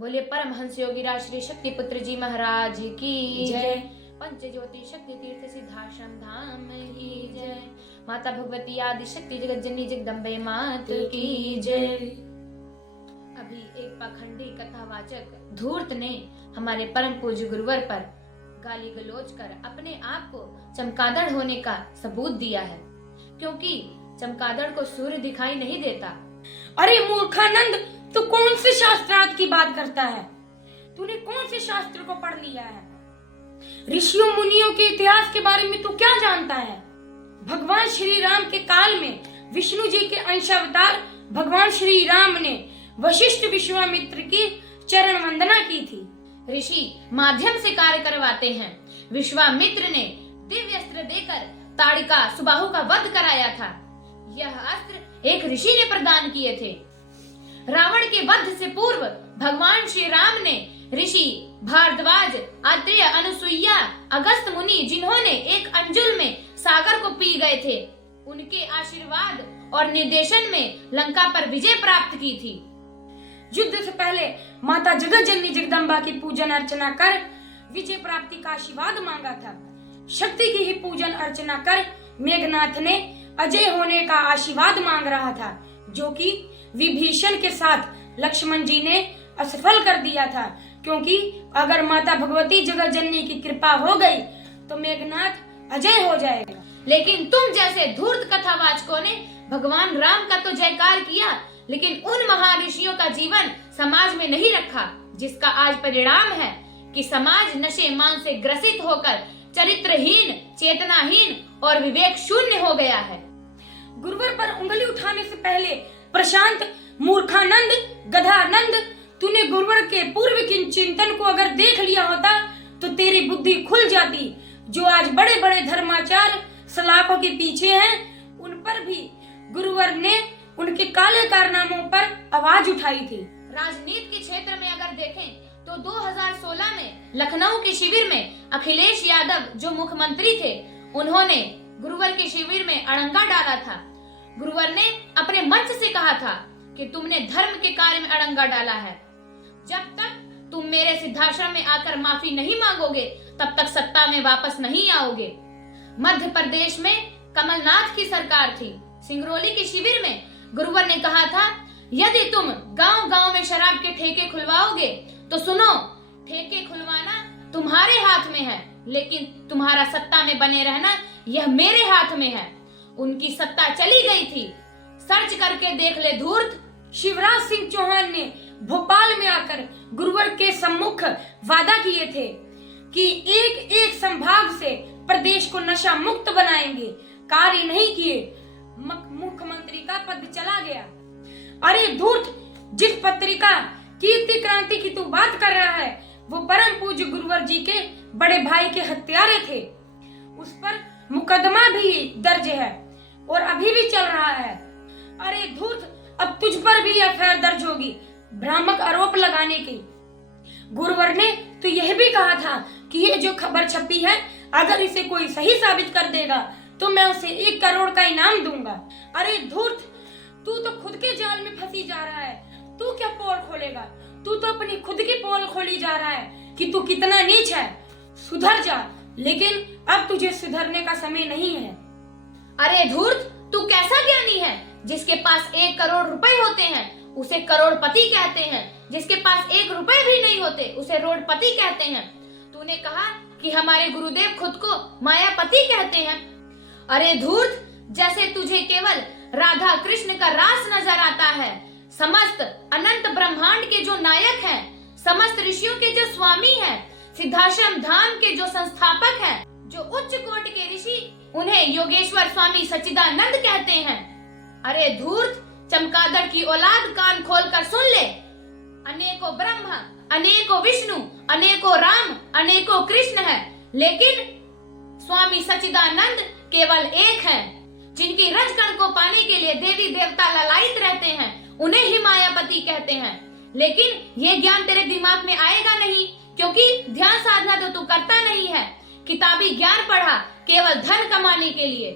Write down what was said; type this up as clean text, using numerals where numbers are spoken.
बोले परमहंस योगीराज श्री शक्ति पुत्र जी महाराज की जय। पंच ज्योति शक्ति तीर्थ सिद्धाश्रम धाम की जय। माता भगवती आदि शक्ति जगत जननी जगदम्बे मात की जय। अभी एक पाखंडी कथावाचक धूर्त ने हमारे परम पूज्य गुरुवर पर गाली गलौज कर अपने आप को चमगादड़ होने का सबूत दिया है, क्योंकि चमगादड़ को सूर्य दिखाई नहीं देता। अरे मूर्खानंद, तू कौन से शास्त्रार्थ की बात करता है? तूने कौन से शास्त्र को पढ़ लिया है? ऋषियों मुनियों के इतिहास के बारे में तू क्या जानता है? भगवान श्री राम के काल में विष्णु जी के अंशावतार भगवान श्री राम ने वशिष्ठ विश्वामित्र की चरण वंदना की थी। ऋषि माध्यम से कार्य करवाते हैं। विश्वामित्र ने दिव्य अस्त्र देकर ताड़िका सुबाहु का वध कराया था। यह अस्त्र एक ऋषि ने प्रदान किए थे। रावण के वध से पूर्व भगवान श्री राम ने ऋषि भारद्वाज, अत्रेय, अनुसुईया, अगस्त मुनि, जिन्होंने एक अंजुल में सागर को पी गए थे, उनके आशीर्वाद और निर्देशन में लंका पर विजय प्राप्त की थी। युद्ध से पहले माता जगत जननी जगदम्बा की पूजन अर्चना कर विजय प्राप्ति का आशीर्वाद मांगा था। शक्ति की ही पूजन अर्चना कर मेघनाथ ने अजय होने का आशीर्वाद मांग रहा था, जो कि विभीषण के साथ लक्ष्मण जी ने असफल कर दिया था, क्योंकि अगर माता भगवती जगत जननी की कृपा हो गई तो मेघनाथ अजय हो जाएगा। लेकिन तुम जैसे धूर्त कथावाचकों ने भगवान राम का तो जयकार किया, लेकिन उन महर्षियों का जीवन समाज में नहीं रखा, जिसका आज परिणाम है कि समाज नशे मान से ग्रसित होकर चरित्रहीन, चेतनाहीन और विवेक शून्य हो गया है। गुरुवर पर उंगली उठाने से पहले प्रशांत, मूर्खानंद, गधानंद, तूने गुरुवर के पूर्व के चिंतन को अगर देख लिया होता तो तेरी बुद्धि खुल जाती। जो आज बड़े बड़े धर्माचार्य सलाखों के पीछे हैं, उन पर भी गुरुवर ने उनके काले कारनामों पर आवाज उठाई थी। राजनीति के क्षेत्र में अगर देखें तो 2016 में लखनऊ के शिविर में अखिलेश यादव जो मुख्यमंत्री थे, उन्होंने गुरुवर के शिविर में अड़ंगा डाला था। गुरुवर ने अपने मंच से कहा था कि तुमने धर्म के कार्य में अड़ंगा डाला है। जब तक तुम मेरे सिद्धाश्रम में आकर माफी नहीं मांगोगे, तब तक सत्ता में वापस नहीं आओगे। मध्य प्रदेश में कमलनाथ की सरकार थी। सिंगरौली के शिविर में गुरुवर ने कहा था, यदि तुम गांव-गांव में शराब के ठेके खुलवाओगे तो सुनो, ठेके खुलवाना तुम्हारे हाथ में है, लेकिन तुम्हारा सत्ता में बने रहना यह मेरे हाथ में है। उनकी सत्ता चली गई थी। सर्च करके देख ले धूर्त। शिवराज सिंह चौहान ने भोपाल में आकर गुरुवर के सम्मुख वादा किए थे कि एक एक संभाग से प्रदेश को नशा मुक्त बनाएंगे। कार्य नहीं किए, मुख्यमंत्री का पद चला गया। अरे धूर्त, जिस पत्रिका कीर्ति क्रांति की तू बात कर रहा है, वो परम पूज्य गुरुवर जी के बड़े भाई के हत्यारे थे। उस पर मुकदमा भी दर्ज है और अभी भी चल रहा है। अरे धूर्त, अब तुझ पर भी एफआईआर दर्ज होगी भ्रामक आरोप लगाने की। गुरुवर ने तो यह भी कहा था कि ये जो खबर छपी है, अगर इसे कोई सही साबित कर देगा तो मैं उसे 1 करोड़ का इनाम दूंगा। अरे धूर्त, तू तो खुद के जाल में फंसी जा रहा है। तू क्या पोल खोलेगा? तू तो अपनी खुद की पोल खोली जा रहा है कि तू कितना नीच है। सुधर जा, लेकिन अब तुझे सुधरने का समय नहीं है। अरे धूर्त, तू कैसा ज्ञानी है? जिसके पास 1 करोड़ रुपए होते हैं उसे करोड़पति कहते हैं, जिसके पास 1 रुपए भी नहीं होते उसे रोडपति कहते हैं। तूने कहा कि हमारे गुरुदेव खुद को मायापति कहते हैं। अरे धूर्त, जैसे तुझे केवल राधा कृष्ण का रास नजर आता है, समस्त अनंत ब्रह्मांड के जो नायक हैं, समस्त ऋषियों के जो स्वामी हैं, सिद्धाश्रम धाम के जो संस्थापक हैं, जो उच्च कोट के ऋषि, उन्हें योगेश्वर स्वामी सच्चिदानंद कहते हैं। अरे धूर्त, चमगादड़ की औलाद, कान खोलकर सुन ले। अनेकों ब्रह्मा, अनेकों विष्णु, अनेकों राम, अनेकों कृष्ण है, लेकिन स्वामी सच्चिदानंद केवल एक है। जिनकी रजकण को पाने के लिए देवी देवता ललायित रहते हैं, उन्हें ही मायापति कहते हैं। लेकिन ये ज्ञान तेरे दिमाग में आएगा नहीं, क्योंकि ध्यान साधना तो तू करता नहीं है। किताबी ज्ञान पढ़ा केवल धन कमाने के लिए।